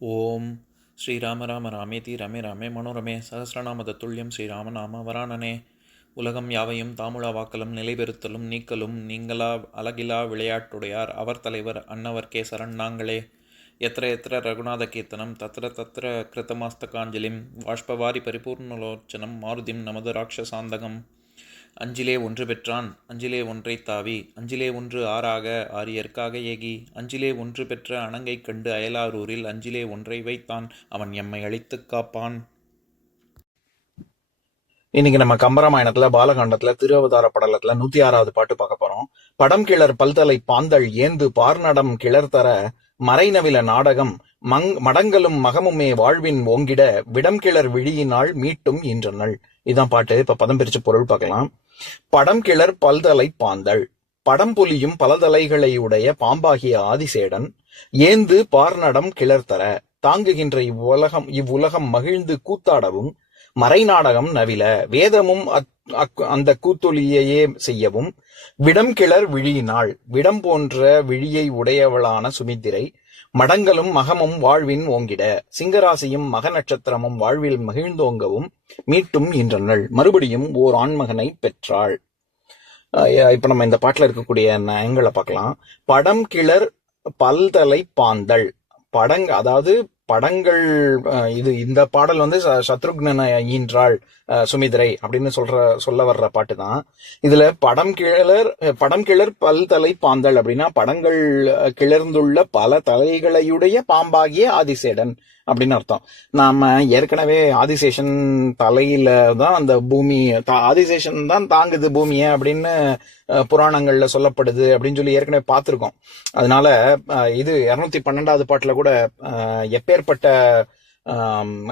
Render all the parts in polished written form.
ஓம் ஸ்ரீராம ராம ராமேதி ரமே ராமே மனோரமே சகசிரநாம தத்துல்யம் ஸ்ரீராமநாம வராணனே. உலகம் யாவையும் தாமுழா வாக்கலும் நிலைபெறுத்தலும் நீக்கலும் நீங்களா அழகிலா விளையாட்டுடையார் அவர் தலைவர் அன்னவர் கேசரன் நாங்களே. எத்திர எத்திர ரகுநாத கீர்த்தனம் தத்திர தத்திர கிருத்தமாஸ்தகாஞ்சலிம் வாஷ்பவாரி பரிபூர்ணலோச்சனம் மாருதிம் நமது ராட்சசாந்தகம். அஞ்சிலே ஒன்று பெற்றான் அஞ்சிலே ஒன்றை தாவி அஞ்சிலே ஒன்று ஆறாக ஆரியர்க்காக ஏகி அஞ்சிலே ஒன்று பெற்ற அணங்கை கண்டு அயலாரூரில் அஞ்சிலே ஒன்றை வைத்தான் அவன் எம்மை அழித்துக் காப்பான். இன்னைக்கு நம்ம கம்பராமாயணத்துல பாலகாண்டத்துல திருவதார படலத்துல 106வது பாட்டு பார்க்க போறோம். படம் கிளர் பல்தலை பாந்தள் ஏந்து பார்நடம் கிளர்தர மறைநவில நாடகம் மடங்களும் மகமுமே வாழ்வின் ஓங்கிட விடம் கிளர் விழியினாள் மீட்டும் ஈன்றனள். இதான் பாட்டு. இப்ப பதம் பிரிச்சு பொருள் பார்க்கலாம். படம் கிளர் பல்தலை பாந்தள், படம் பொலியும் பலதலைகளை உடைய பாம்பாகிய ஆதிசேடன் ஏந்து பார்நடம் கிளர்தர தாங்குகின்ற இவ்வுலகம் மகிழ்ந்து கூத்தாடவும் மறைநாடகம் நவில வேதமும் அந்த கூத்தொலியையே செய்யவும் விடம் கிளர் விழியினாள், விடம் போன்ற விழியை உடையவளான சுமித்திரை மடங்களும் மகமும் வாழ்வின் ஓங்கிட சிங்கராசியும் மக நட்சத்திரமும் வாழ்வில் மகிழ்ந்தோங்கவும் மீட்டும் ஈன்றனள். மறுபடியும் ஓர் ஆண்மகனை பெற்றாள். இப்ப நம்ம இந்த பாட்டுல இருக்கக்கூடிய நயங்களை பார்க்கலாம். படம் கிளர் பல்தலை பாந்தள், அதாவது படங்கள். இந்த பாடல் சத்ருக்னனை ஈன்றாள் சுமித்ரை அப்படின்னு சொல்ல வர்ற பாட்டு தான். இதுல படம் கிளர் பல்தலை பாந்தள் அப்படின்னா படங்கள் கிளர்ந்துள்ள பல தலைகளையுடைய பாம்பாகிய ஆதிசேடன் அப்படின்னு அர்த்தம். நாம ஏற்கனவே ஆதிசேஷன் தலையில தான் அந்த பூமி, ஆதிசேஷன் தான் தாங்குது பூமியை அப்படின்னு புராணங்கள்ல சொல்லப்படுது அப்படின்னு சொல்லி ஏற்கனவே பார்த்திருக்கோம். அதனால இது 212வது பாட்டுல கூட எப்பேற்பட்ட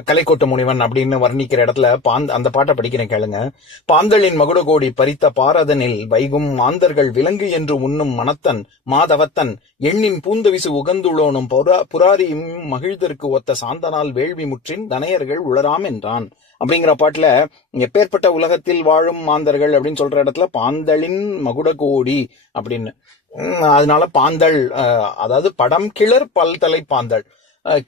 கலைக்கோட்டு முனிவன் அப்படின்னு வர்ணிக்கிற இடத்துல அந்த பாட்டை படிக்கிறேன் கேளுங்க. பாந்தளின் மகுடகோடி பறித்த பாரதனில் வைகும் மாந்தர்கள் விலங்கு என்று உண்ணும் மனத்தன் மாதவத்தன் எண்ணின் பூந்தவிசு உகந்துள்ளோனும் புராரியும் மகிழ்தற்கு ஒத்த சாந்தனால் வேள்வி முற்றின் தனையர்கள் உளராம் என்றான் அப்படிங்கிற பாட்டுல எப்பேற்பட்ட உலகத்தில் வாழும் மாந்தர்கள் அப்படின்னு சொல்ற இடத்துல பாந்தளின் மகுடகோடி அப்படின்னு. அதனால பாந்தள் அதாவது படம் கிளர் பல்தலை பாந்தள்.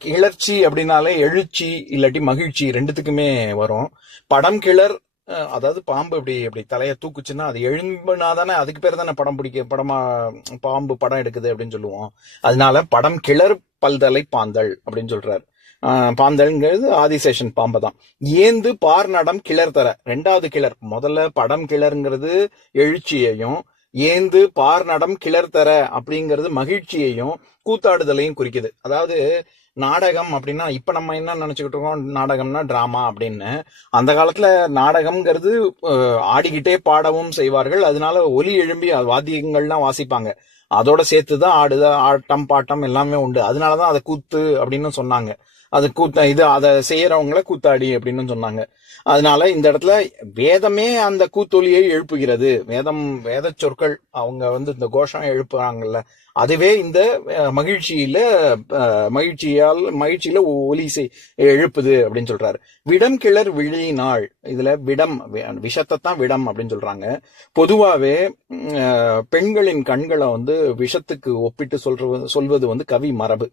கிளர்ச்சி அப்படின்னாலே எழுச்சி இல்லாட்டி மகிழ்ச்சி ரெண்டுத்துக்குமே வரும். படம் கிளர் அதாவது பாம்பு இப்படி தலையை தூக்குச்சுன்னா அது எழும்புனாதானே அதுக்கு பேர் தானே பாம்பு படம் எடுக்குது அப்படின்னு சொல்லுவோம். அதனால படம் கிளர் பல்தலை பாந்தள் அப்படின்னு சொல்றாரு. பாந்தல்ங்கிறது ஆதிசேஷன் பாம்பை தான். ஏந்து பார்நடம் கிளர்தர, 2வது கிளர். முதல்ல படம் கிளர்ங்கிறது எழுச்சியையும், ஏந்து பார்நடம் கிளர்தர அப்படிங்கிறது மகிழ்ச்சியையும் கூத்தாடுதலையும் குறிக்குது. அதாவது நாடகம் அப்படின்னா இப்ப நம்ம என்ன நினைச்சுக்கிட்டு இருக்கோம், நாடகம்னா டிராமா அப்படின்னு. அந்த காலத்துல நாடகம்ங்கிறது ஆடிக்கிட்டே பாடவும் செய்வார்கள். அதனால ஒலி எழும்பி வாத்தியங்கள்லாம் வாசிப்பாங்க. அதோட சேர்த்துதான் ஆட்டம் பாட்டம் எல்லாமே உண்டு. அதனாலதான் அதை கூத்து அப்படின்னு சொன்னாங்க. அது அதை செய்யறவங்கள கூத்தாடி அப்படின்னு சொன்னாங்க. அதனால இந்த இடத்துல வேதமே அந்த கூத்தொலியை எழுப்புகிறது. வேத சொற்கள் அவங்க இந்த கோஷம் எழுப்புறாங்கல்ல, அதுவே இந்த மகிழ்ச்சியில ஒலி எழுப்புது அப்படின்னு சொல்றாரு. விடம் கிளர் விழியினாள், இதுல விடம் விஷத்தை தான் விடம் அப்படின்னு சொல்றாங்க. பொதுவாவே பெண்களின் கண்களை விஷத்துக்கு ஒப்பிட்டு சொல்வது கவி மரபு.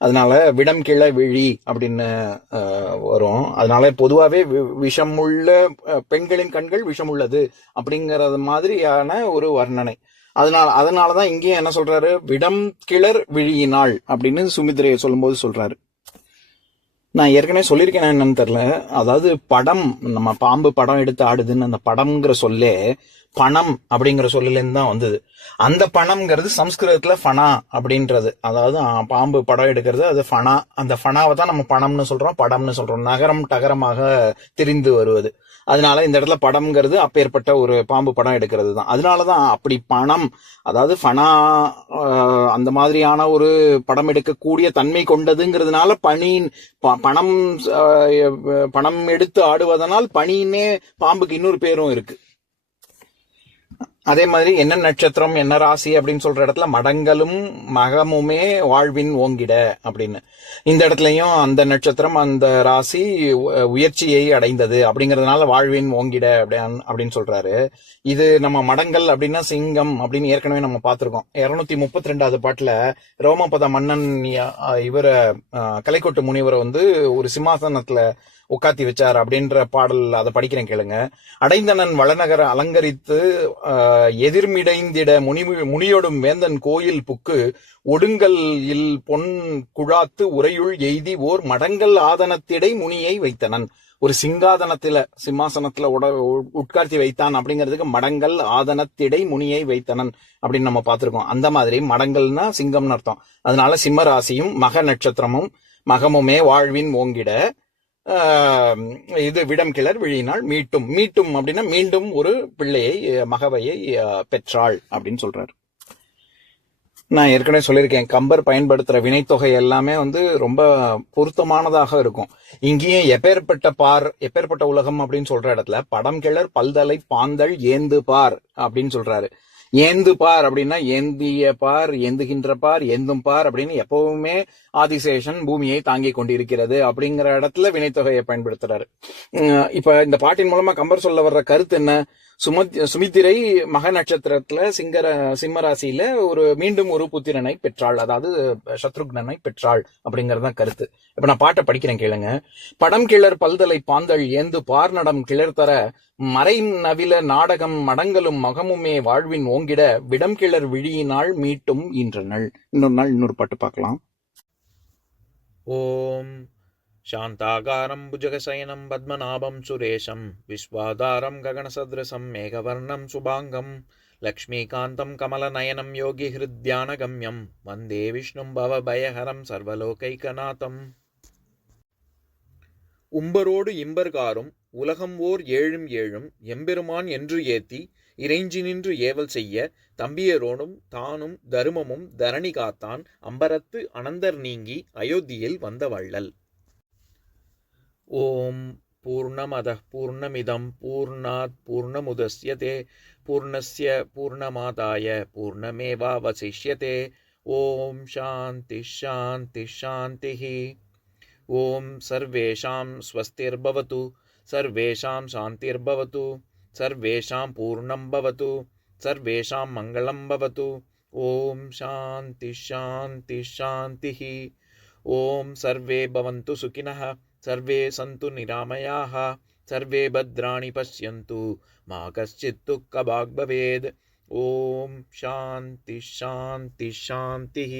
அதனால விடம் கிள விழி அப்படின்னு வரும். அதனால பொதுவாவே விஷமுள்ள பெண்களின் கண்கள் விஷமுள்ளது அப்படிங்கறது மாதிரியான ஒரு வர்ணனை. அதனாலதான் இங்கேயும் என்ன சொல்றாரு, விடம் கிளர் விழியினாள் அப்படின்னு சுமித்ரையை சொல்லும்போது சொல்றாரு. நான் ஏற்கனவே சொல்லியிருக்கேன் என்னன்னு தெரியல. அதாவது படம், நம்ம பாம்பு படம் எடுத்து ஆடுதுன்னு அந்த படம்ங்கிற சொல்லே பணம் அப்படிங்கிற சொல்லிலேருந்து தான் வந்தது. அந்த பணம்ங்கிறது சம்ஸ்கிருதத்துல ஃபனா அப்படின்றது. அதாவது பாம்பு படம் எடுக்கிறது அது ஃபனா. அந்த ஃபனாவை தான் நம்ம பணம்னு சொல்றோம், படம்னு சொல்றோம். நகரம் டகரமாக திரிந்து வருவது. அதனால இந்த இடத்துல படம்ங்கிறது அப்பேற்பட்ட ஒரு பாம்பு படம் எடுக்கிறது தான். அதனாலதான் அப்படி பணம், அதாவது ஃபனா அந்த மாதிரியான ஒரு படம் எடுக்கக்கூடிய தன்மை கொண்டதுங்கிறதுனால பணம் எடுத்து ஆடுவதனால் பணின்னே பாம்புக்கு இன்னொரு பேரும் இருக்கு. அதே மாதிரி என்ன நட்சத்திரம் என்ன ராசி அப்படின்னு சொல்ற இடத்துல மடங்களும் மகமுமே வாழ்வின் ஓங்கிட அப்படின்னு. இந்த இடத்துலயும் அந்த நட்சத்திரம் அந்த ராசி உயர்ச்சியை அடைந்தது அப்படிங்கறதுனால வாழ்வின் ஓங்கிட அப்படின்னு சொல்றாரு. இது நம்ம மடங்கள் அப்படின்னா சிங்கம் அப்படின்னு ஏற்கனவே நம்ம பார்த்திருக்கோம். 232வது பாட்டுல ரோமபத மன்னன் இவர கலைக்கோட்டு முனிவரை ஒரு சிம்மாசனத்துல உட்காத்தி வச்சார் அப்படின்ற பாடல், அதை படிக்கிறேன் கேளுங்க. அடைந்தனன் வளநகர அலங்கரித்து எதிர்மிடைந்திட முனியோடும் வேந்தன் கோயில் புக்கு ஒடுங்கல் இல் பொன் குழாத்து உரையுள் எய்தி ஓர் மடங்கள் ஆதனத்திடை முனியை வைத்தனன். ஒரு சிம்மாசனத்துல உட்கார்த்தி வைத்தான் அப்படிங்கிறதுக்கு மடங்கள் ஆதனத்திடை முனியை வைத்தனன் அப்படின்னு நம்ம பார்த்திருக்கோம். அந்த மாதிரி மடங்கள்னா சிங்கம்னு அர்த்தம். அதனால சிம்ம ராசியும் மக நட்சத்திரமும் மகமுமே வாழ்வின் ஓங்கிட, இது விடம் கிளர் விழியினால் மீட்டும் அப்படின்னா மீண்டும் ஒரு பிள்ளையை மகவையை பெற்றாள் அப்படின்னு சொல்றாரு. நான் ஏற்கனவே சொல்லியிருக்கேன், கம்பர் பயன்படுத்துற வினைத்தொகை எல்லாமே ரொம்ப பொருத்தமானதாக இருக்கும். இங்கேயும் எப்பேற்பட்ட உலகம் அப்படின்னு சொல்ற இடத்துல படம் கிளர் பல்தலை பாந்தள் ஏந்து பார் அப்படின்னு சொல்றாரு. ஏந்து பார் அப்படின்னா ஏந்திய பார், ஏந்துகின்ற பார், ஏந்தும் பார் அப்படின்னு எப்பவுமே ஆதிசேஷன் பூமியை தாங்கி கொண்டிருக்கிறது அப்படிங்கிற இடத்துல வினைத்தொகையை பயன்படுத்துறாரு. இப்ப இந்த பாட்டின் மூலமா கம்பர் சொல்ல வர்ற கருத்து என்ன? சுமித்திரை மக நட்சத்திரத்துல சிம்ம ராசியில மீண்டும் ஒரு புத்திரனை பெற்றாள், அதாவது சத்ருக்னனை பெற்றாள் அப்படிங்கறதுதான் கருத்து. இப்ப நான் பாட்டை படிக்கிறேன் கேளுங்க. படம் கிளர் பல்தலை பாந்தள் ஏந்து பார்நடம் கிளர்தர மறை நவில நாடகம் மடங்களும் மகமுமே வாழ்வின் ஓங்கிட விடம் கிளர் விழியினாள் மீட்டும் ஈன்றனள். இன்னொரு பாட்டு பார்க்கலாம். ஓம் சாந்தாகாரம் புஜகசயனம் பத்மநாபம் சுரேஷம் விஸ்வாதாரம் ககனசத்ரசம் மேகவர்ணம் சுபாங்கம் லக்ஷ்மீகாந்தம் கமலநயனம் யோகி ஹிருத்யானகம்யம் வந்தே விஷ்ணும் பவபயஹரம் சர்வலோகைகநாதம். உம்பரோடு இம்பர்காரும் உலகம் ஓர் ஏழும் எம்பெருமான் என்று ஏத்தி இறைஞ்சி நின்று ஏவல் செய்ய தம்பியரோடும் தானும் தருமமும் தரணி காத்தான் அம்பரத்து அனந்தர் நீங்கி அயோத்தியில் வந்த வள்ளல். ஓம் பூர்ணமதః பூர்ணமிதம் பூர்ணாத் பூர்ணமுதஸ்யதே பூர்ணஸ்ய பூர்ணமாதாய பூர்ணமேவாவசிஷ்யதே. ஓம் சாந்தி ஷாந்தி ஷாந்திः. ஓம் சர்வேஷாம் ஸ்வஸ்திர்பவது சர்வேஷாம் சாந்திர்பவது சர்வேஷாம் பூர்ணம் பவது சர்வேஷாம் மங்களம் பவது. ஓம் சாந்தி ஷாந்தி ஷாந்திः. ஓம் சர்வே பவந்து சுகினः சர்வே சந்து நிராமயாः சர்வே பத்ராணி பஷ்யந்து மா கஷ்சித் துக்கபாக் பவேத். ஓம் சாந்தி ஷாந்தி ஷாந்திः.